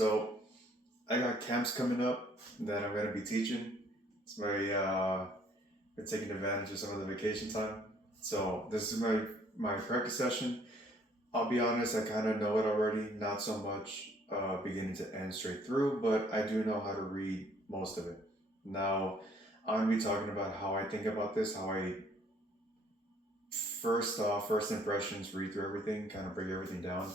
So I got camps coming up that I'm gonna be teaching. It's been taking advantage of some of the vacation time. So this is my practice session. I'll be honest, I kind of know it already, not so much beginning to end straight through, but I do know how to read most of it. Now, I'm gonna be talking about how I think about this, how I first impressions, read through everything, kind of break everything down.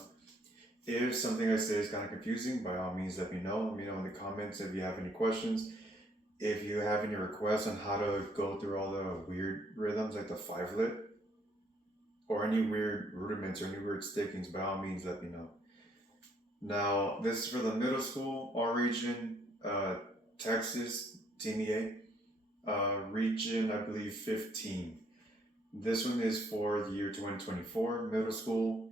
If something I say is kind of confusing, by all means let me know. Let me know in the comments if you have any questions. If you have any requests on how to go through all the weird rhythms like the five lit or any weird rudiments or any weird stickings, by all means let me know. Now, this is for the middle school, our region, Texas, TMEA, region, I believe 15. This one is for the year 2024, middle school.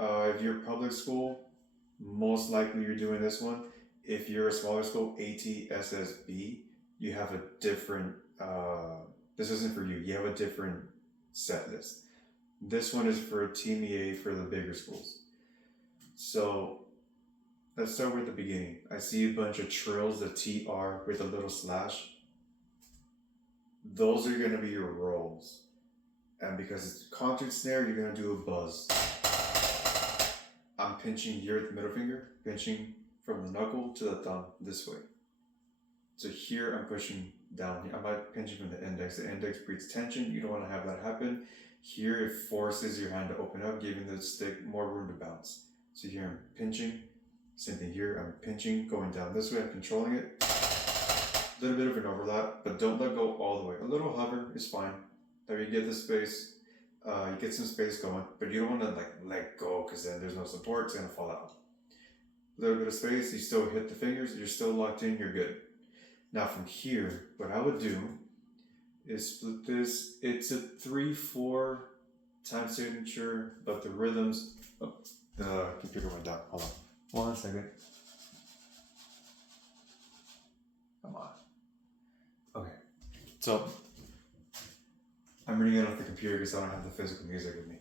If you're public school, most likely you're doing this one. If you're a smaller school, ATSSB, you have a different, this isn't for you, you have a different set list. This one is for TMEA for the bigger schools. So let's start with the beginning. I see a bunch of trills, the TR with a little slash. Those are gonna be your rolls. And because it's a contour snare, you're gonna do a buzz. I'm pinching here at the middle finger, pinching from the knuckle to the thumb this way. So here I'm pushing down. I'm not pinching from the index. The index breeds tension. You don't want to have that happen. Here it forces your hand to open up, giving the stick more room to bounce. So here I'm pinching. Same thing here. I'm pinching, going down this way. I'm controlling it. A little bit of an overlap, but don't let go all the way. A little hover is fine. That you get the space. You get some space going, but you don't want to let go because then there's no support. It's gonna fall out. A little bit of space. You still hit the fingers. You're still locked in. You're good. Now from here, what I would do is split this. It's a 3/4 time signature, but the rhythms. Oh, the computer went down. Hold on. 1 second. Come on. Okay. So I'm reading it off the computer because I don't have the physical music with me.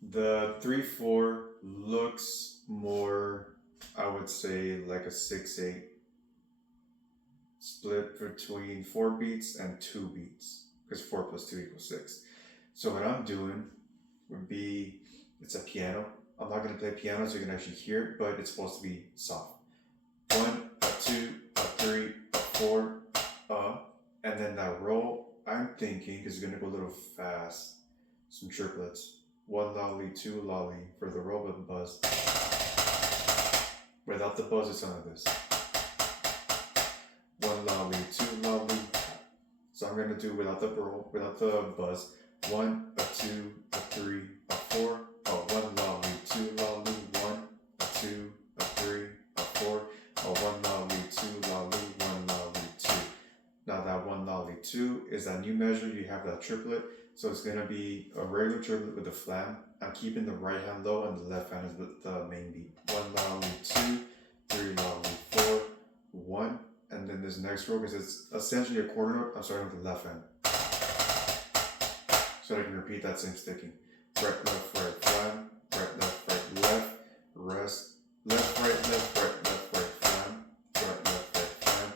The 3/4 looks more, I would say, like a 6/8 split between 4 beats and 2 beats, because 4 plus 2 equals 6. So what I'm doing would be, it's a piano. I'm not going to play piano so you can actually hear it, but it's supposed to be soft. 1, a 2, a 3, a 4, and then that roll, I'm thinking is going to go a little fast. Some triplets. 1 lolly, 2 lolly for the roll with the buzz. Without the buzz, it sounds like this. 1 lolly, 2 lolly. So I'm going to do without the roll, without the buzz. 1, a 2, a 3, a 4. 1 lolly, 2 lolly, 1, a 2, a 3, a 4. 1 lolly, 2 lolly, 1 lolly, 2. Now that 1 lolly 2 is that new measure. You have that triplet. So it's going to be a regular triplet with a flam. I'm keeping the right hand low and the left hand is the main beat. 1 lolly 2, 3 lolly 4, 1. And then this next row, because it's essentially a quarter note, I'm starting with the left hand. So I can repeat that same sticking. Right, left, right, flam. Right, left, rest. Left, right, flam. Right, left, flam.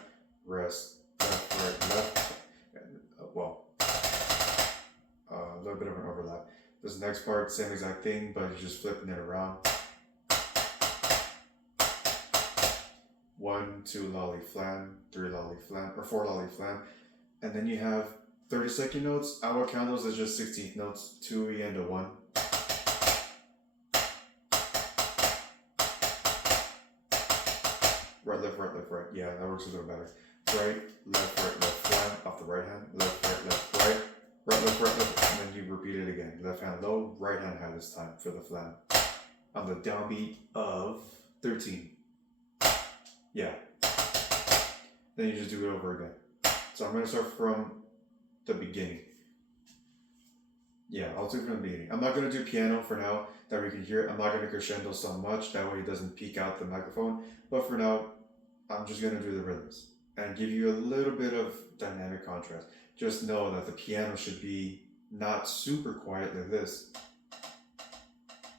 Rest. Left, right, and, a little bit of an overlap. This next part, same exact thing, but you're just flipping it around. 1, 2 lolly flam, 3 lolly flam, or 4 lolly flam, and then you have 30-second notes. I will count those as just 16th notes, 2 and a 1. Right, right. Yeah, that works a little better. Right, left, flam, off the right hand. Left, right. Right, left, and then you repeat it again. Left hand low, right hand high this time for the flam. On the downbeat of 13. Yeah. Then you just do it over again. So I'm going to start from the beginning. Yeah, I'll do it from the beginning. I'm not going to do piano for now, that we can hear it. I'm not going to crescendo so much, that way it doesn't peak out the microphone. But for now, I'm just going to do the rhythms and give you a little bit of dynamic contrast. Just know that the piano should be not super quiet like this,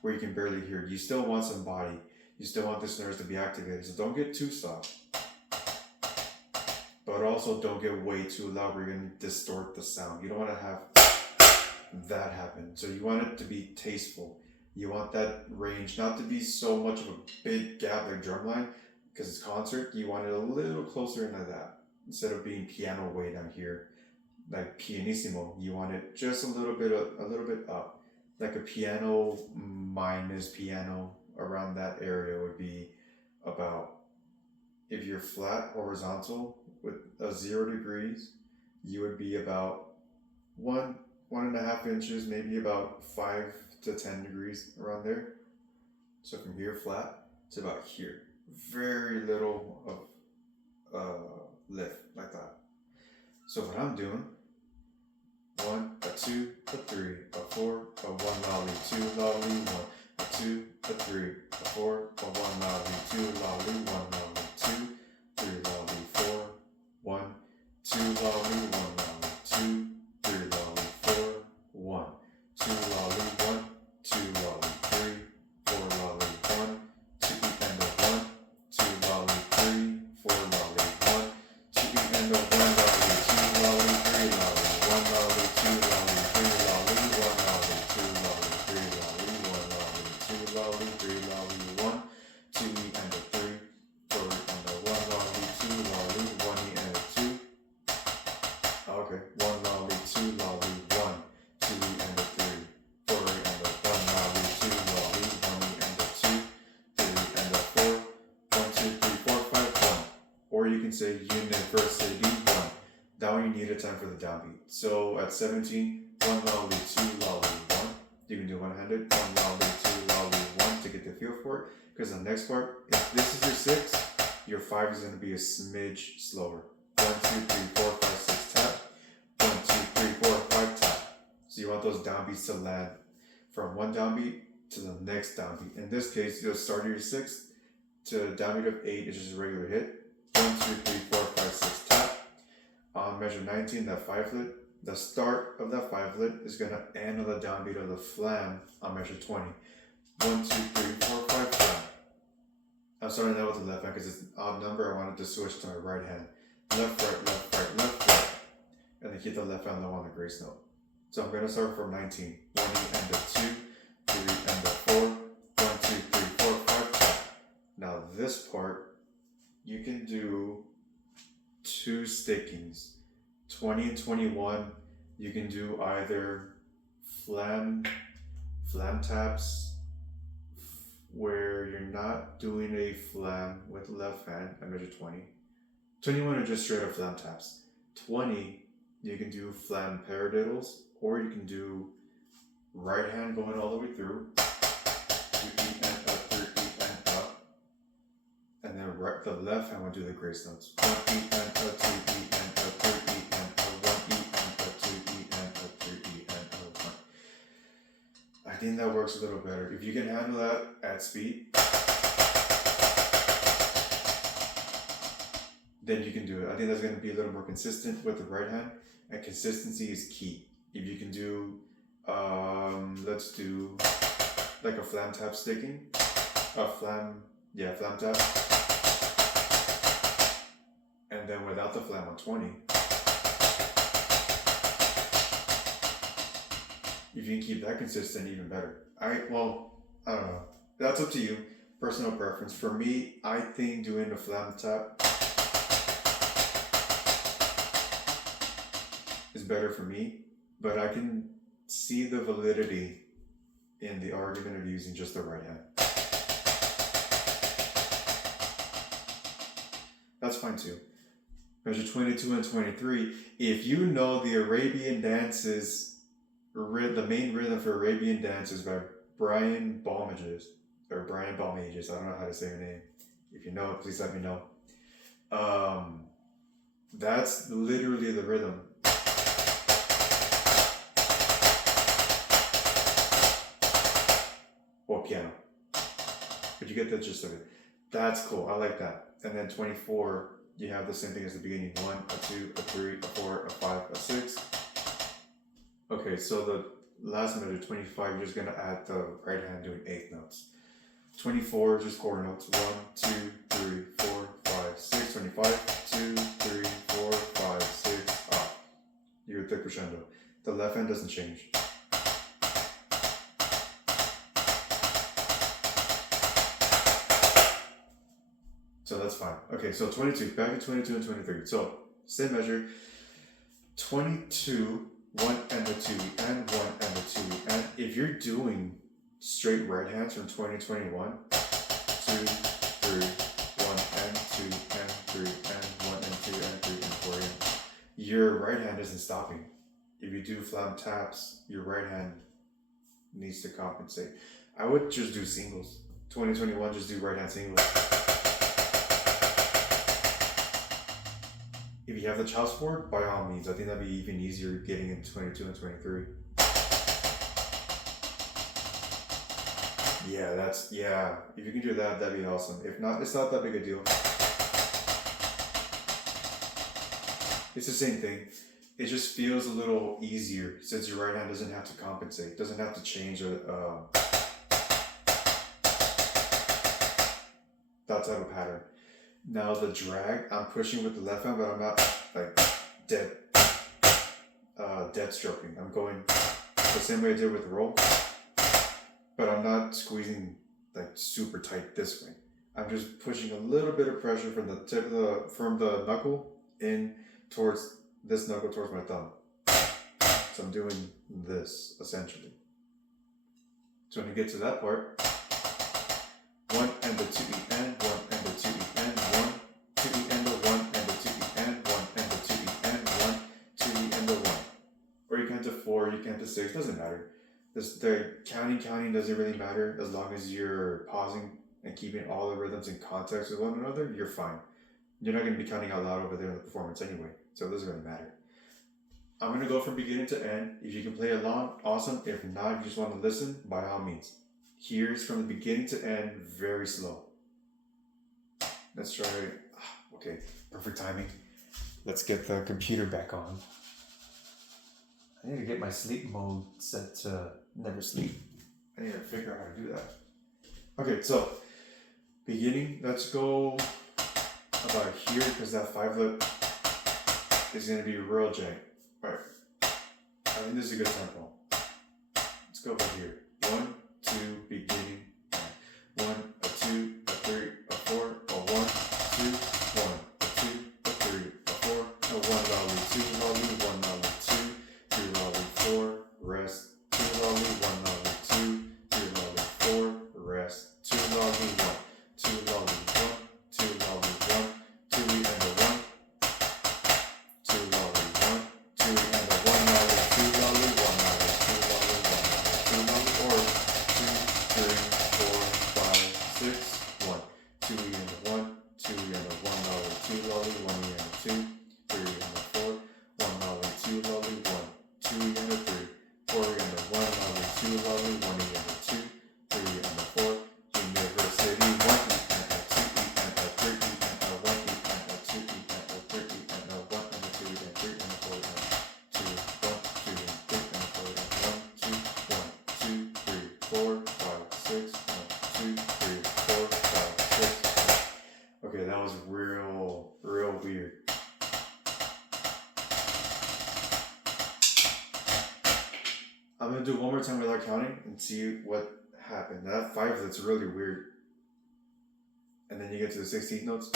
where you can barely hear it. You still want some body. you still want the snares to be activated. So don't get too soft, but also don't get way too loud where you're going to distort the sound. You don't want to have that happen. So you want it to be tasteful. You want that range not to be so much of a big gap like drumline, because it's concert. You want it a little closer into that instead of being piano way down here, like pianissimo. You want it just a little bit up, like a piano minus piano. Around that area would be about, if you're flat horizontal with a 0 degrees, you would be about 1.5 inches, maybe about 5 to 10 degrees around there. So from here flat to about here, very little of lift like that. So what I'm doing, 1, a 2, a 3, a 4, a 1 lolly, 2 lolly, 1, a 2, a 3, a 4, a 1 lolly, 2 lolly, 1 lolly, 2, 3 lolly, 4, 1, 2 lolly, 1 lolly, 2, 3 lolly, 4, 1, 2 lolly, 1, 2 lolly, 3, 4 lolly, 1, 2 end of 1, 2 lolly, 3, 4 lolly, 1, 2 end of 1 lolly, 2 lolly, 3 lolly, 1 lolly, 2 lolly, 3 lolly, 1 lolly, 2 lolly, 3 lolly, 1 lolly, 2 lolly, 3 lolly, 1, 2 end of 3, 4 end of 1 lolly, 2 lolly, 1 end of 2. Okay, 1 lolly, 2 lolly, 1, 2 end of 3, 4 end of 1 lolly, 2 lolly, 1 end of 2, 3 end of 4, 1, 2, 3, 4, 5, 1. Or you can say university 1. That one you need a time for the downbeat. So at 17, 1 lolly, 2 lolly, 1. You can do one-handed, 1 lolly, 2 lolly, 1 to get the feel for it. Because the next part, if this is your 6, your 5 is going to be a smidge slower. 1, 2, 3, 4, 5, 6 tap. 1, 2, 3, 4, 5 tap. So you want those downbeats to land from one downbeat to the next downbeat. In this case, you'll start your 6 to a downbeat of 8, is just a regular hit. 1, 2, 3, 4, 5, 6 tap. On measure 19, that 5-lit, the start of that 5-lit is going to end on the downbeat of the flam on measure 20. 1, 2, 3, 4, 5 flam. I'm starting that with the left hand because it's an odd number. I wanted to switch to my right hand. Left, right, left, right, left, right. And then keep the left hand low on the grace note. So I'm going to start from 19. 1 end of 2, 3 end of 4, 1, 2, 3, 4, 5 tap. Now this part, you can do 2 stickings. 20 and 21, you can do either flam taps where you're not doing a flam with the left hand at measure 20. 21 are just straight up flam taps. 20, you can do flam paradiddles, or you can do right hand going all the way through, 2 E and up, 3 E and up, and then the left hand will do the grace notes. 1 E and up, 2 E and up, 3 E and up, 1 E and up, 2 E and up, 3 E and up, 1. I think that works a little better. If you can handle that at speed, then you can do it. I think that's going to be a little more consistent with the right hand, and consistency is key. If you can do, let's do like a flam tap sticking, flam tap, and then without the flam on 20. If you can keep that consistent, even better. I don't know. That's up to you. Personal preference. For me, I think doing the flam tap is better for me, but I can see the validity in the argument of using just the right hand. That's fine too. Measure 22 and 23. If you know the Arabian dances, the main rhythm for Arabian dances by Brian Balmages, I don't know how to say your name. If you know, please let me know. That's literally the rhythm. Or piano. But you get the gist of it. That's cool. I like that. And then 24, you have the same thing as the beginning. 1, a 2, a 3, a 4, a 5, a 6. Okay, so the last measure, 25, you're just going to add the right hand doing 8th notes. 24, just quarter notes. 1, 2, 3, 4, 5, 6. 25, 2, 3, 4, 5, 6. Ah, you would pick crescendo. The left hand doesn't change. So that's fine. Okay, so 22, back to 22 and 23. So same measure. 22, 1 and a 2, and 1 and a 2. And if you're doing straight right hands from 2021, 2, 3, 1 and 2 and 3 and 1 and 2 and 3 and 4 and your right hand isn't stopping. If you do flam taps, your right hand needs to compensate. I would just do singles. 2021, just do right hand singles. If you have the child support, by all means, I think that'd be even easier getting into 22 and 23. Yeah, if you can do that, that'd be awesome. If not, it's not that big a deal. It's the same thing. It just feels a little easier since your right hand doesn't have to compensate, doesn't have to change that type of pattern. Now the drag, I'm pushing with the left hand, but I'm not like dead stroking. I'm going the same way I did with the roll, but I'm not squeezing like super tight this way. I'm just pushing a little bit of pressure from the tip of from the knuckle in towards this knuckle towards my thumb. So I'm doing this essentially. So when you get to that part, 1 and the 2 E and 1 and the 2 E and 1, 2 E and the 1 and the 2 E and 1 and the 2 E and 1, 2 E and the 1. Or you count to 4, you count to 6, doesn't matter. The counting doesn't really matter as long as you're pausing and keeping all the rhythms in context with one another, you're fine. You're not going to be counting out loud over there in the performance anyway, so it doesn't really matter. I'm going to go from beginning to end. If you can play along, awesome. If not, if you just want to listen, by all means. Here's from the beginning to end, very slow. Let's try, okay, perfect timing. Let's get the computer back on. I need to get my sleep mode set to never sleep. I need to figure out how to do that. Okay, so beginning, let's go about here because that 5-lip is going to be real jank. Alright, I think this is a good tempo. Let's go about here. 1, 2, beginning. 1, a 2, a 3, a 4, a 1, 2, 1, a 2, a 3, a 4, a 1, lolly, 2, lolly, 1, lolly, 2, 3, lolly, 4, rest, 2, lolly, 1, lolly, 2, 3, lolly, 4, rest, 2, lolly, 1, 2, lolly, 1, 2, lolly, 1, 2, E and the 1, 2, lolly, 1, 2, E and the 1, lolly, 2, lolly, 1, lolly, 2, lolly, 1, lolly, 2, lolly, or 2, 3, 4, 5, 6, 1, 2 E and the 1, 2 E and the 1, lolly, 2, lolly, 1 E and the 2, 3 E and the 4, 1 lolly, 2 lolly, 1, 2 E and the 3, 4 E and the 1, lolly, 2 lolly, 1 E and the 2, 3 E and the 4, University, 1 E and a 2 E and a 3 E and a 1 E and a 2 E and a 3 E and a 1 and a 2 E and 3 and a 4 and 2, 1, 2 and 3 and a 4 and 1, 2, 1, 2, 3, 4, 5, 6, 1, 2, 3, 4, 5, 6. Okay, that was real weird. I'm gonna do one more time without counting and see what happened. That 5, that's really weird. And then you get to the 16th notes.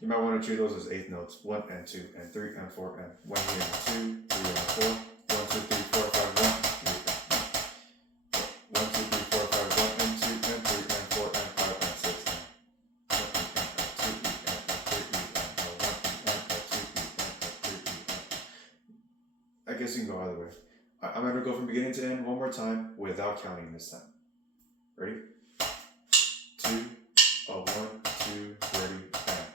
You might want to treat those as 8th notes. 1 and 2 and 3 and 4 and 1 and 2, 3 and 4, 1, 2, 3, 4, 5, 1, 1, 2, 3, 4, 5, 1 and 2 and 3 and 4 and 5 and 6 and 1 E and a 2 E and a 3 E and a 1 E and a 2 E and a 3 E and I guess you can go either way. I'm going to go from beginning to end one more time without counting this time. Ready? 2, a 1, 2, ready, and.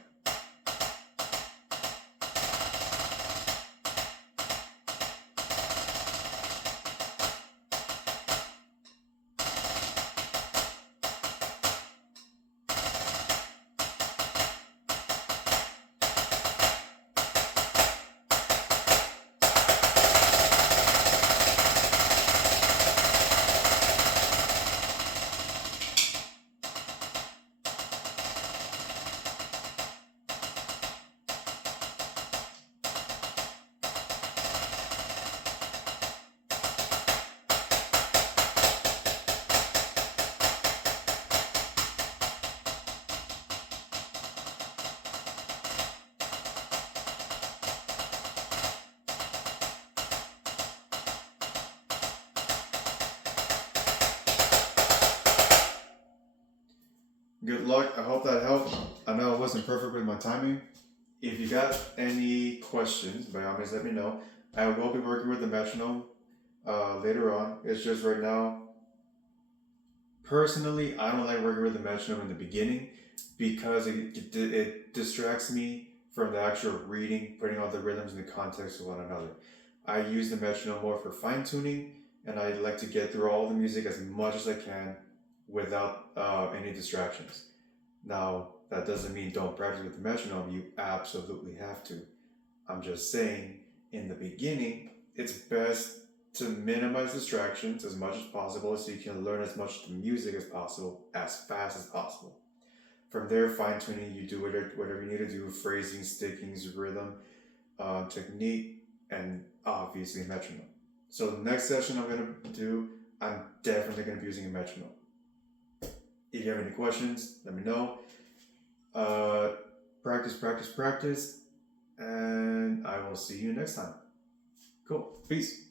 Good luck. I hope that helped. I know I wasn't perfect with my timing. If you got any questions, by all means, let me know. I will be working with the metronome later on. It's just right now, personally, I don't like working with the metronome in the beginning because it distracts me from the actual reading, putting all the rhythms in the context of one another. I use the metronome more for fine tuning, and I like to get through all the music as much as I can without any distractions. Now, that doesn't mean don't practice with the metronome. You absolutely have to. I'm just saying, in the beginning, it's best to minimize distractions as much as possible so you can learn as much music as possible as fast as possible. From there, fine tuning, you do whatever you need to do, phrasing, stickings, rhythm, technique, and obviously metronome. So, the next session I'm definitely going to be using a metronome. If you have any questions, let me know. Practice, practice, practice, and I will see you next time. Cool. Peace.